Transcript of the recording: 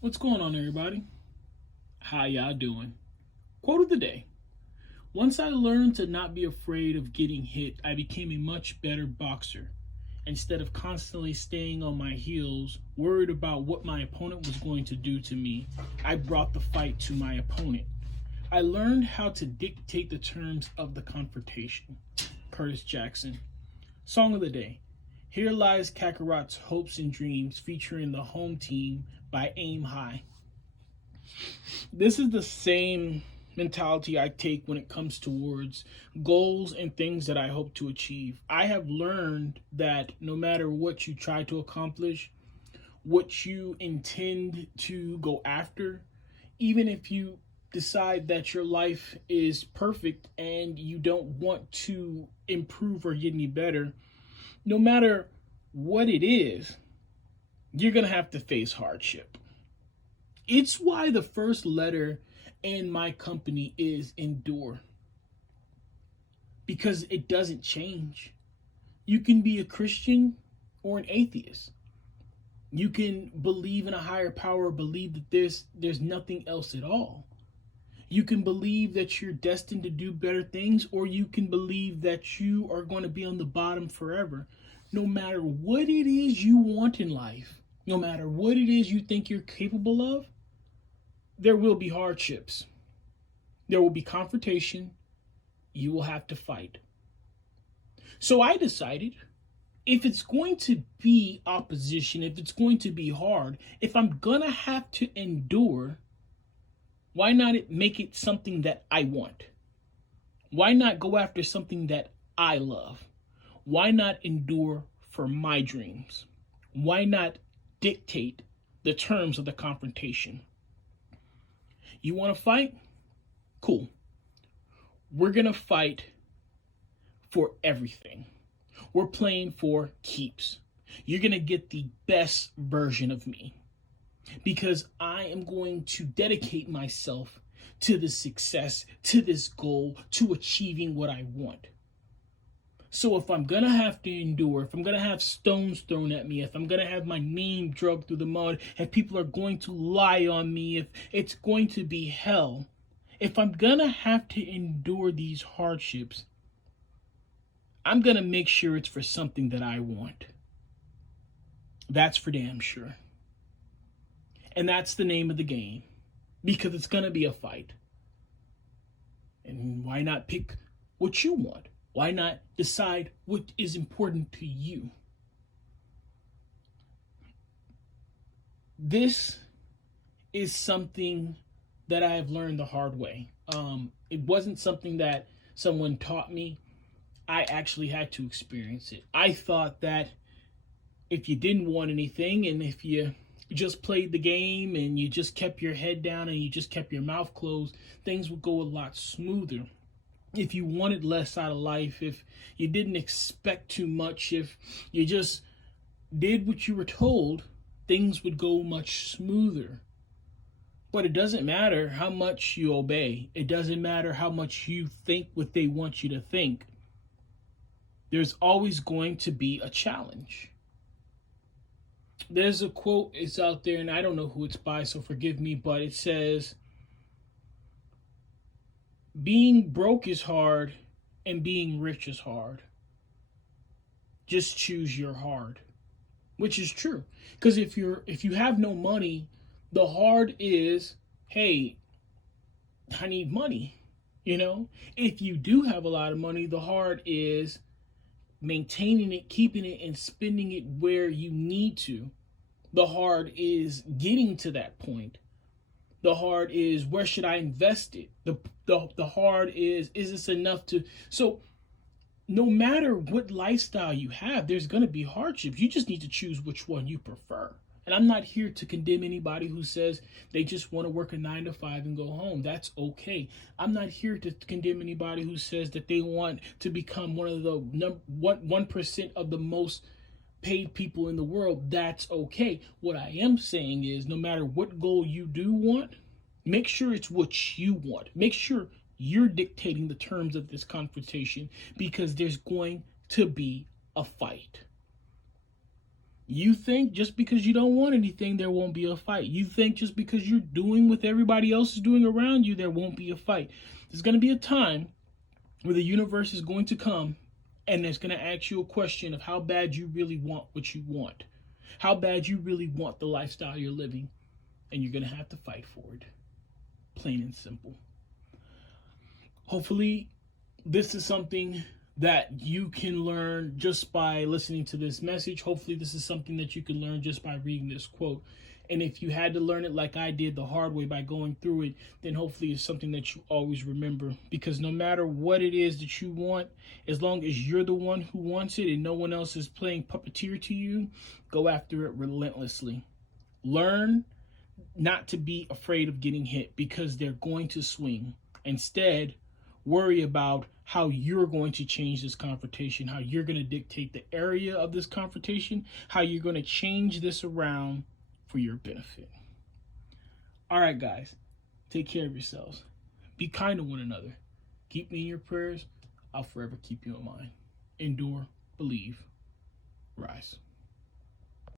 What's going on, everybody? How y'all doing? Quote of the day. Once I learned to not be afraid of getting hit, I became a much better boxer. Instead of constantly staying on my heels, worried about what my opponent was going to do to me, I brought the fight to my opponent. I learned how to dictate the terms of the confrontation. Curtis Jackson. Song of the day. Here Lies Kakarot's Hopes and Dreams featuring the home team by Aim High. This is the same mentality I take when it comes towards goals and things that I hope to achieve. I have learned that no matter what you try to accomplish, what you intend to go after, even if you decide that your life is perfect and you don't want to improve or get any better, no matter what it is, you're going to have to face hardship. It's why the first letter in my company is endure, because it doesn't change. You can be a Christian or an atheist. You can believe in a higher power, believe that there's nothing else at all. You can believe that you're destined to do better things, or you can believe that you are going to be on the bottom forever. No matter what it is you want in life, no matter what it is you think you're capable of, there will be hardships. There will be confrontation. You will have to fight. So I decided, if it's going to be opposition, if it's going to be hard, if I'm going to have to endure, why not make it something that I want? Why not go after something that I love? Why not endure for my dreams? Why not dictate the terms of the confrontation? You want to fight? Cool. We're going to fight for everything. We're playing for keeps. You're going to get the best version of me, because I am going to dedicate myself to the success, to this goal, to achieving what I want. So if I'm going to have to endure, if I'm going to have stones thrown at me, if I'm going to have my name dragged through the mud, if people are going to lie on me, if it's going to be hell, if I'm going to have to endure these hardships, I'm going to make sure it's for something that I want. That's for damn sure. And that's the name of the game, because it's going to be a fight. And why not pick what you want? Why not decide what is important to you? This is something that I have learned the hard way. It wasn't something that someone taught me. I actually had to experience it. I thought that if you didn't want anything, and if you just played the game and you just kept your head down and you just kept your mouth closed, things would go a lot smoother. If you wanted less out of life, if you didn't expect too much, if you just did what you were told, things would go much smoother. But it doesn't matter how much you obey. It doesn't matter how much you think what they want you to think. There's always going to be a challenge. There's a quote, it's out there, and I don't know who it's by, so forgive me, but it says, being broke is hard and being rich is hard. Just choose your hard. Which is true. Because if you have no money, the hard is, hey, I need money. If you do have a lot of money, the hard is maintaining it, keeping it, and spending it where you need to. The hard is getting to that point. The hard is, where should I invest it? The hard is this enough to... So no matter what lifestyle you have, there's going to be hardships. You just need to choose which one you prefer. And I'm not here to condemn anybody who says they just want to work a 9 to 5 and go home. That's okay. I'm not here to condemn anybody who says that they want to become one of the 1% of the most paid people in the world. That's okay. What I am saying is, no matter what goal you do want, make sure it's what you want. Make sure you're dictating the terms of this confrontation, because there's going to be a fight. You think just because you don't want anything, there won't be a fight. You think just because you're doing what everybody else is doing around you, there won't be a fight. There's going to be a time where the universe is going to come and it's going to ask you a question of how bad you really want what you want, how bad you really want the lifestyle you're living, and you're going to have to fight for it. Plain and simple. Hopefully, this is something that you can learn just by listening to this message. Hopefully, this is something that you can learn just by reading this quote. And if you had to learn it like I did the hard way by going through it, then hopefully it's something that you always remember. Because no matter what it is that you want, as long as you're the one who wants it and no one else is playing puppeteer to you, go after it relentlessly. Learn not to be afraid of getting hit because they're going to swing. Instead, worry about how you're going to change this confrontation, how you're going to dictate the area of this confrontation, how you're going to change this around for your benefit. All right, guys, take care of yourselves. Be kind to one another. Keep me in your prayers. I'll forever keep you in mind. Endure, believe, rise.